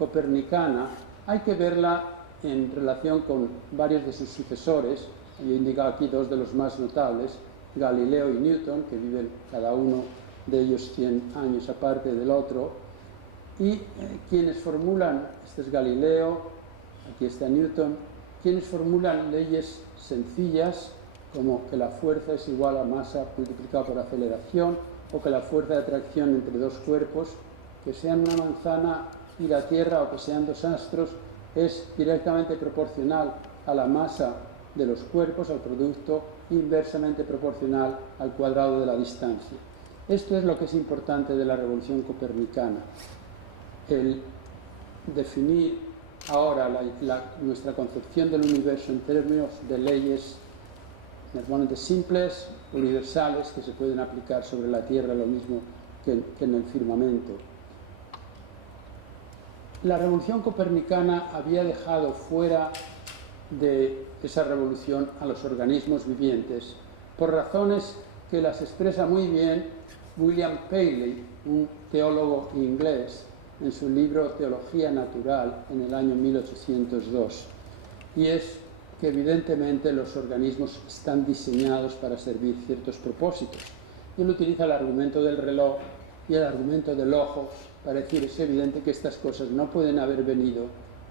copernicana hay que verla en relación con varios de sus sucesores. Yo he indicado aquí dos de los más notables, Galileo y Newton, que viven cada uno de ellos 100 años aparte del otro, y quienes formulan, este es Galileo, aquí está Newton, quienes formulan leyes sencillas como que la fuerza es igual a masa multiplicada por aceleración, o que la fuerza de atracción entre dos cuerpos, que sean una manzana y la Tierra o que sean dos astros, es directamente proporcional a la masa de los cuerpos, al producto, inversamente proporcional al cuadrado de la distancia. Esto es lo que es importante de la revolución copernicana, el definir ahora nuestra concepción del universo en términos de leyes normalmente simples, universales, que se pueden aplicar sobre la Tierra lo mismo que en el firmamento. La revolución copernicana había dejado fuera de esa revolución a los organismos vivientes por razones que las expresa muy bien William Paley, un teólogo inglés, en su libro Teología Natural en el año 1802, y es que evidentemente los organismos están diseñados para servir ciertos propósitos. Y él utiliza el argumento del reloj y el argumento del ojo para decir, es evidente que estas cosas no pueden haber venido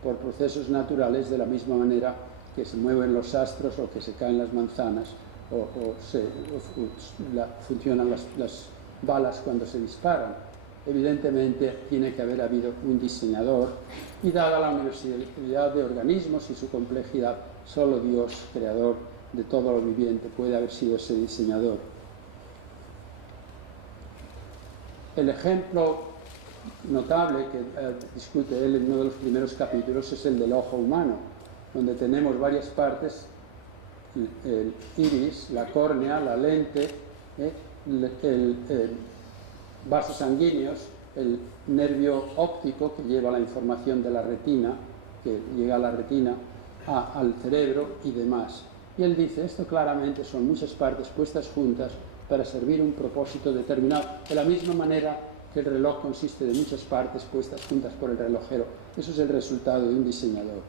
por procesos naturales de la misma manera que se mueven los astros o que se caen las manzanas o funcionan las balas cuando se disparan. Evidentemente tiene que haber habido un diseñador, y dada la universalidad de organismos y su complejidad, solo Dios, creador de todo lo viviente, puede haber sido ese diseñador. El ejemplo notable que discute él en uno de los primeros capítulos es el del ojo humano, donde tenemos varias partes, el iris, la córnea, la lente, vasos sanguíneos, el nervio óptico que lleva la información de la retina, que llega a la retina, al cerebro y demás. Y él dice, esto claramente son muchas partes puestas juntas para servir un propósito determinado, de la misma manera que el reloj consiste de muchas partes puestas juntas por el relojero. Eso es el resultado de un diseñador.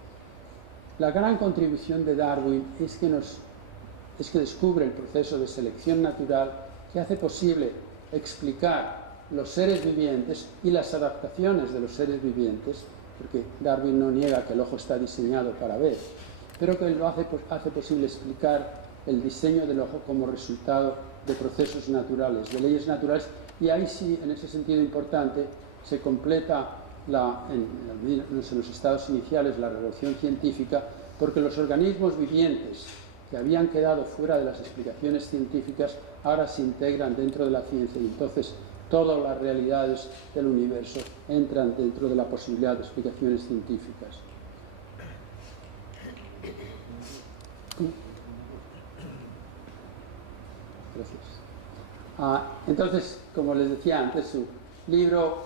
La gran contribución de Darwin es que descubre el proceso de selección natural que hace posible explicar los seres vivientes y las adaptaciones de los seres vivientes, porque Darwin no niega que el ojo está diseñado para ver, pero que lo hace posible explicar el diseño del ojo como resultado de procesos naturales, de leyes naturales, y ahí sí, en ese sentido importante, se completa en los estados iniciales la revolución científica, porque los organismos vivientes que habían quedado fuera de las explicaciones científicas ahora se integran dentro de la ciencia, y entonces todas las realidades del universo entran dentro de la posibilidad de explicaciones científicas. Gracias. Entonces, como les decía antes, su libro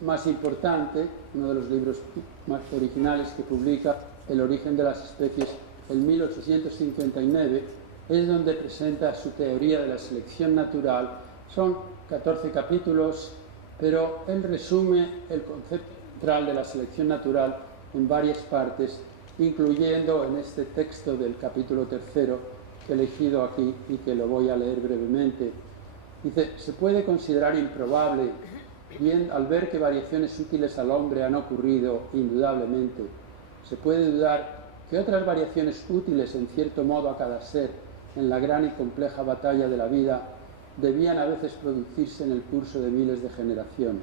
más importante, uno de los libros más originales que publica, El origen de las especies, en 1859, es donde presenta su teoría de la selección natural. Son 14 capítulos, pero él resume el concepto central de la selección natural en varias partes, incluyendo en este texto del capítulo 3 que he elegido aquí y que lo voy a leer brevemente. Dice, se puede considerar improbable, bien al ver que variaciones útiles al hombre han ocurrido indudablemente. Se puede dudar que otras variaciones útiles en cierto modo a cada ser en la gran y compleja batalla de la vida debían a veces producirse en el curso de miles de generaciones.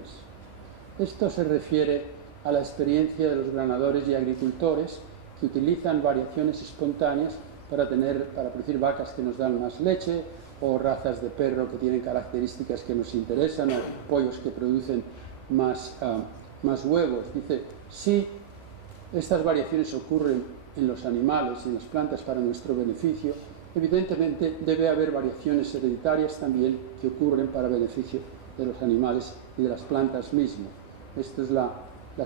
Esto se refiere a la experiencia de los granadores y agricultores que utilizan variaciones espontáneas para producir vacas que nos dan más leche, o razas de perro que tienen características que nos interesan, o pollos que producen más huevos. Dice, si estas variaciones ocurren en los animales y en las plantas para nuestro beneficio, evidentemente debe haber variaciones hereditarias también que ocurren para beneficio de los animales y de las plantas mismas. Esta es la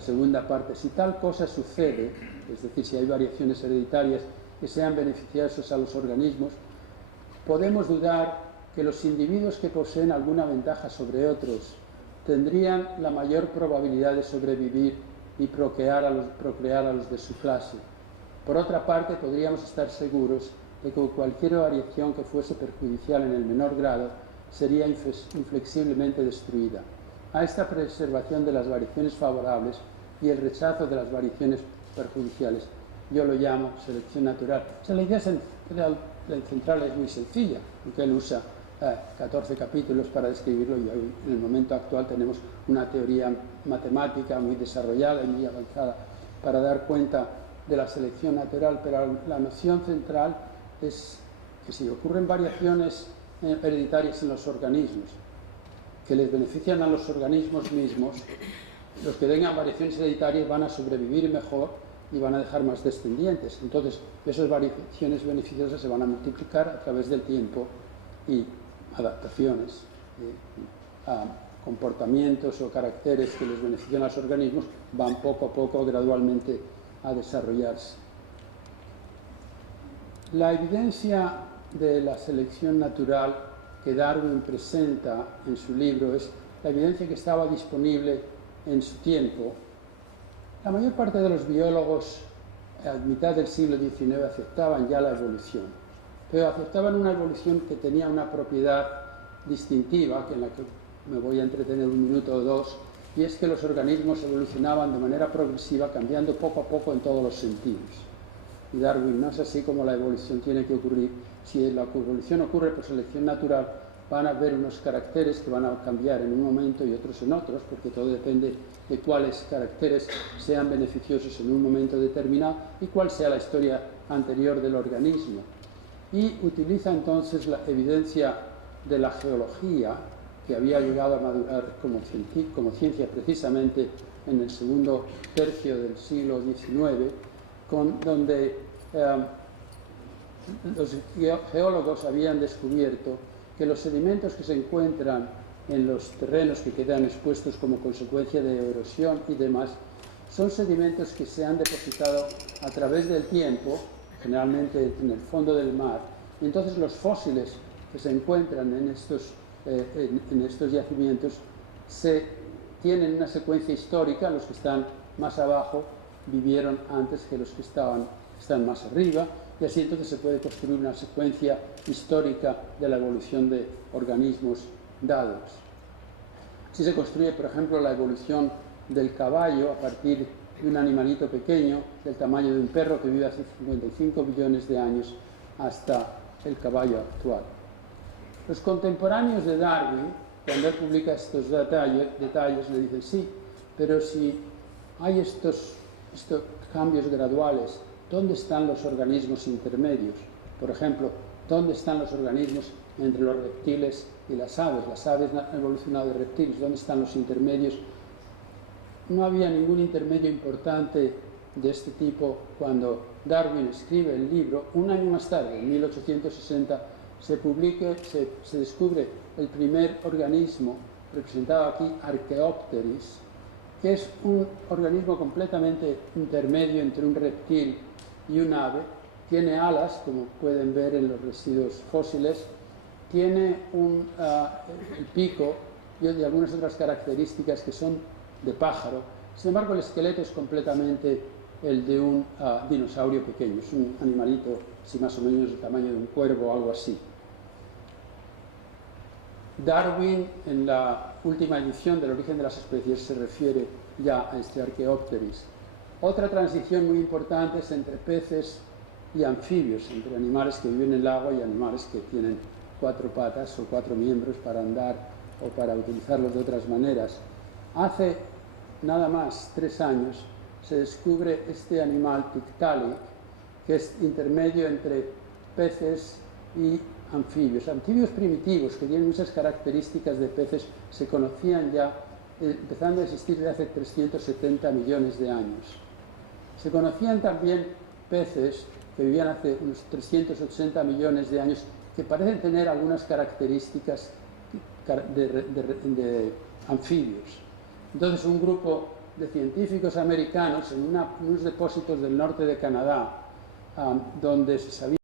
segunda parte. Si tal cosa sucede, es decir, si hay variaciones hereditarias que sean beneficiosas a los organismos, podemos dudar que los individuos que poseen alguna ventaja sobre otros tendrían la mayor probabilidad de sobrevivir y procrear a los de su clase. Por otra parte, podríamos estar seguros de que cualquier variación que fuese perjudicial en el menor grado sería inflexiblemente destruida. A esta preservación de las variaciones favorables y el rechazo de las variaciones perjudiciales yo lo llamo selección natural. O sea, la idea central es muy sencilla, porque él usa 14 capítulos para describirlo y hoy, en el momento actual, tenemos una teoría matemática muy desarrollada y muy avanzada para dar cuenta de la selección natural, pero la noción central es que si ocurren variaciones hereditarias en los organismos que les benefician a los organismos mismos, los que tengan variaciones hereditarias van a sobrevivir mejor y van a dejar más descendientes. Entonces, esas variaciones beneficiosas se van a multiplicar a través del tiempo y adaptaciones a comportamientos o caracteres que les benefician a los organismos van poco a poco, gradualmente, a desarrollarse. La evidencia de la selección natural que Darwin presenta en su libro es la evidencia que estaba disponible en su tiempo. La mayor parte de los biólogos a mitad del siglo XIX aceptaban ya la evolución, pero aceptaban una evolución que tenía una propiedad distintiva, en la que me voy a entretener un minuto o dos, y es que los organismos evolucionaban de manera progresiva, cambiando poco a poco en todos los sentidos. Y Darwin no es así como la evolución tiene que ocurrir. Si la evolución ocurre por selección natural, van a haber unos caracteres que van a cambiar en un momento y otros en otros, porque todo depende de cuáles caracteres sean beneficiosos en un momento determinado y cuál sea la historia anterior del organismo. Y utiliza entonces la evidencia de la geología, que había llegado a madurar como ciencia precisamente en el segundo tercio del siglo XIX, donde los geólogos habían descubierto que los sedimentos que se encuentran en los terrenos que quedan expuestos como consecuencia de erosión y demás, son sedimentos que se han depositado a través del tiempo, generalmente en el fondo del mar, y entonces los fósiles que se encuentran en estos yacimientos tienen una secuencia histórica. Los que están más abajo vivieron antes que los que están más arriba, y así entonces se puede construir una secuencia histórica de la evolución de organismos dados. Así se construye, por ejemplo, la evolución del caballo a partir de un animalito pequeño, del tamaño de un perro que vive hace 55 billones de años, hasta el caballo actual. Los contemporáneos de Darwin, cuando él publica estos detalles, le dicen sí, pero si hay estos cambios graduales, ¿dónde están los organismos intermedios? Por ejemplo, ¿dónde están los organismos entre los reptiles y las aves? Las aves han evolucionado de reptiles. ¿Dónde están los intermedios? No había ningún intermedio importante de este tipo cuando Darwin escribe el libro. Un año más tarde, en 1860, se descubre el primer organismo, representado aquí, Archaeopteris, que es un organismo completamente intermedio entre un reptil y un ave. Tiene alas, como pueden ver en los residuos fósiles, tiene el pico y algunas otras características que son de pájaro. Sin embargo, el esqueleto es completamente el de un dinosaurio pequeño. Es un animalito, así más o menos del tamaño de un cuervo o algo así. Darwin, en la última edición del Origen de las Especies, se refiere ya a este Archaeopteris. Otra transición muy importante es entre peces y anfibios, entre animales que viven en el agua y animales que tienen 4 patas o 4 miembros para andar o para utilizarlos de otras maneras. Hace nada más 3 años se descubre este animal Tiktaalik, que es intermedio entre peces y anfibios. Anfibios primitivos que tienen muchas características de peces se conocían ya, empezando a existir desde hace 370 millones de años. Se conocían también peces que vivían hace unos 380 millones de años, que parecen tener algunas características de anfibios. Entonces, un grupo de científicos americanos en unos depósitos del norte de Canadá, donde se sabía